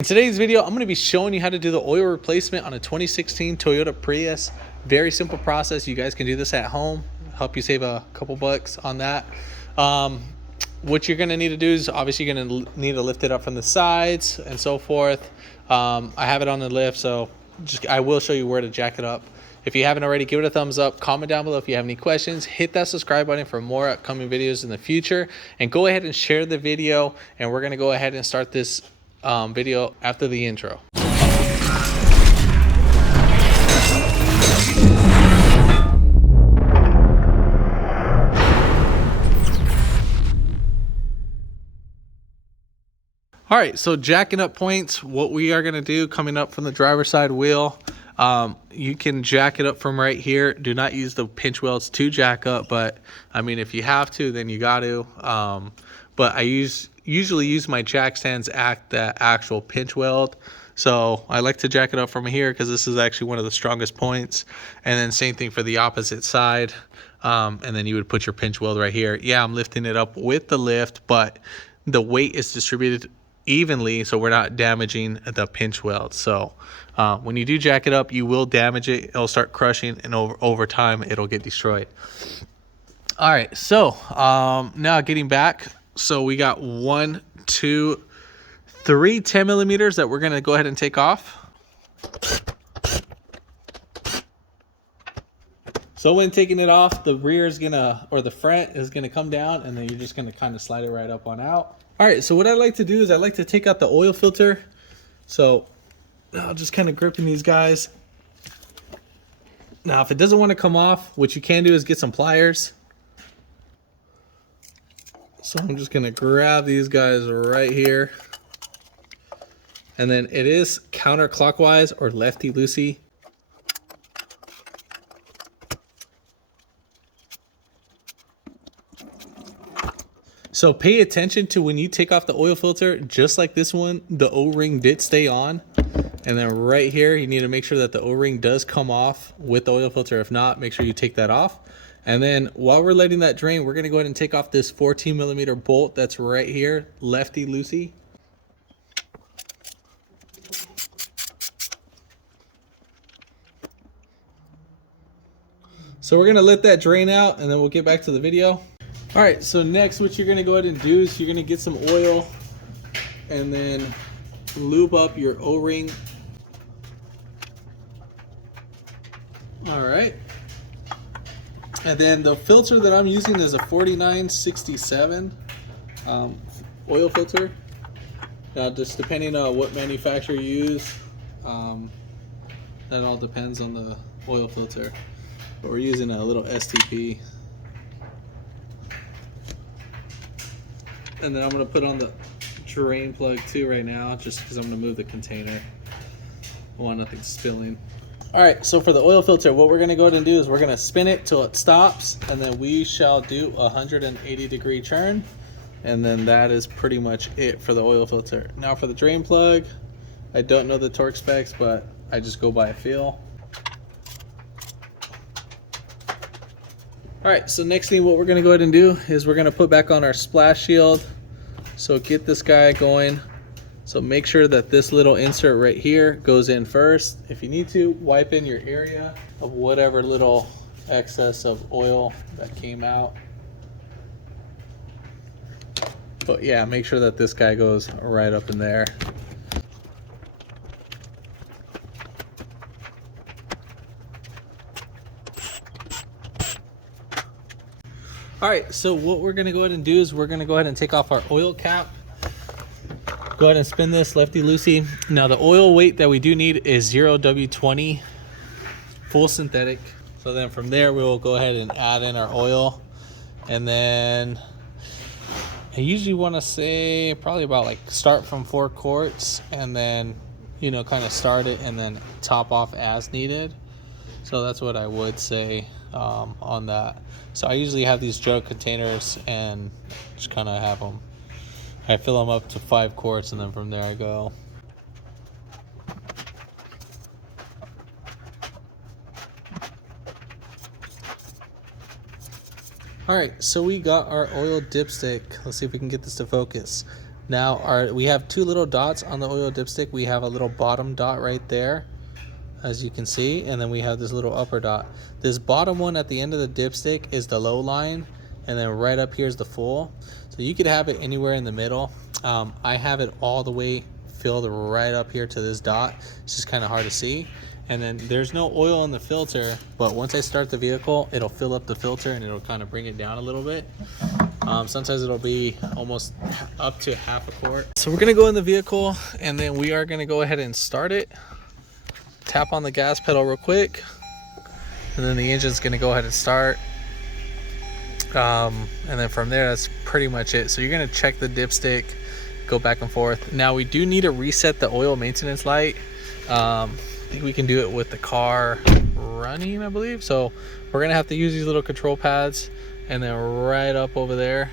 In today's video, I'm going to be showing you how to do the oil replacement on a 2016 Toyota Prius. Very simple process. You guys can do this at home. Help you save a couple bucks on that. What you're going to need to do is obviously you're going to need to lift it up from the sides and so forth. I have it on the lift, so I will show you where to jack it up. If you haven't already, give it a thumbs up, comment down below if you have any questions, hit that subscribe button for more upcoming videos in the future, and go ahead and share the video, and we're going to go ahead and start this video after the intro. All right, so jacking up points, what we are going to do coming up from the driver's side wheel, you can jack it up from right here. Do not use the pinch welds to jack up, but I mean, if you have to, then you got to. But I usually use my jack stands at the actual pinch weld. So I like to jack it up from here because this is actually one of the strongest points. And then same thing for the opposite side. And then you would put your pinch weld right here. Yeah, I'm lifting it up with the lift, but the weight is distributed evenly, so we're not damaging the pinch weld. So when you do jack it up, you will damage it. It'll start crushing, and over time it'll get destroyed. All right, so now getting back, so we got 1, 2, 3 10 millimeters that we're gonna go ahead and take off. So when taking it off, the rear is gonna, or the front is gonna come down, and then you're just gonna kind of slide it right up on out. All right, so what I like to do is I like to take out the oil filter. So I'll just kind of gripping these guys. Now, if it doesn't want to come off, what you can do is get some pliers. So I'm just gonna grab these guys right here. And then it is counterclockwise or lefty-loosey. So pay attention to when you take off the oil filter, just like this one, the O-ring did stay on. And then right here, you need to make sure that the O-ring does come off with the oil filter. If not, make sure you take that off. And then while we're letting that drain, we're gonna go ahead and take off this 14 millimeter bolt that's right here, lefty-loosey. So we're gonna let that drain out, and then we'll get back to the video. All right, so next what you're gonna go ahead and do is you're gonna get some oil and then lube up your O-ring. All right. And then the filter that I'm using is a 4967 oil filter. Now, just depending on what manufacturer you use, that all depends on the oil filter. But we're using a little STP. And then I'm going to put on the drain plug too right now, just because I'm going to move the container. I want nothing spilling. All right, so for the oil filter, what we're going to go ahead and do is we're going to spin it till it stops, and then we shall do a 180-degree turn, and then that is pretty much it for the oil filter. Now for the drain plug, I don't know the torque specs, but I just go by a feel. All right, so next thing what we're gonna go ahead and do is we're gonna put back on our splash shield. So get this guy going. So make sure that this little insert right here goes in first. If you need to, wipe in your area of whatever little excess of oil that came out. But yeah, make sure that this guy goes right up in there. All right, so what we're gonna go ahead and do is we're gonna go ahead and take off our oil cap. Go ahead and spin this lefty-loosey. Now the oil weight that we do need is 0W20, full synthetic. So then from there, we'll go ahead and add in our oil. And then I usually wanna say probably about like start from 4 quarts and then, you know, kind of start it and then top off as needed. So that's what I would say on that. So I usually have these jug containers and just kind of have them, I fill them up to 5 quarts, and then from there I go. All right, so we got our oil dipstick. Let's see if we can get this to focus. Now we have two little dots on the oil dipstick. We have a little bottom dot right there, as you can see, and then we have this little upper dot. This bottom one at the end of the dipstick is the low line, and then right up here is the full. So you could have it anywhere in the middle. I have it all the way filled right up here to this dot. It's just kind of hard to see. And then there's no oil in the filter, but once I start the vehicle, it'll fill up the filter and it'll kind of bring it down a little bit. Sometimes it'll be almost up to half a quart. So we're gonna go in the vehicle and then we are gonna go ahead and start it. Tap on the gas pedal real quick, and then the engine's gonna go ahead and start. And then from there, that's pretty much it. So you're gonna check the dipstick, go back and forth. Now we do need to reset the oil maintenance light. I think we can do it with the car running, I believe. So we're gonna have to use these little control pads, and then right up over there,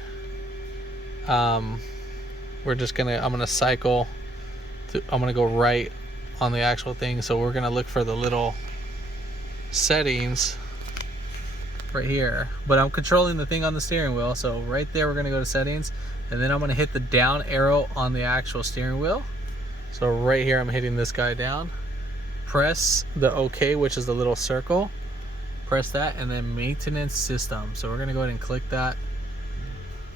we're just gonna, I'm gonna cycle to, I'm gonna go right on the actual thing. So we're gonna look for the little settings right here, but I'm controlling the thing on the steering wheel. So right there, we're gonna go to settings, and then I'm gonna hit the down arrow on the actual steering wheel. So right here, I'm hitting this guy down. Press the OK, which is the little circle. Press that, and then maintenance system. So we're gonna go ahead and click that,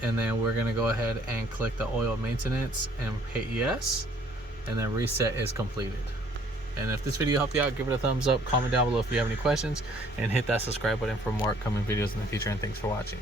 and then we're gonna go ahead and click the oil maintenance and hit yes, and then reset is completed. And if this video helped you out, give it a thumbs up, comment down below if you have any questions, and hit that subscribe button for more upcoming videos in the future. And thanks for watching.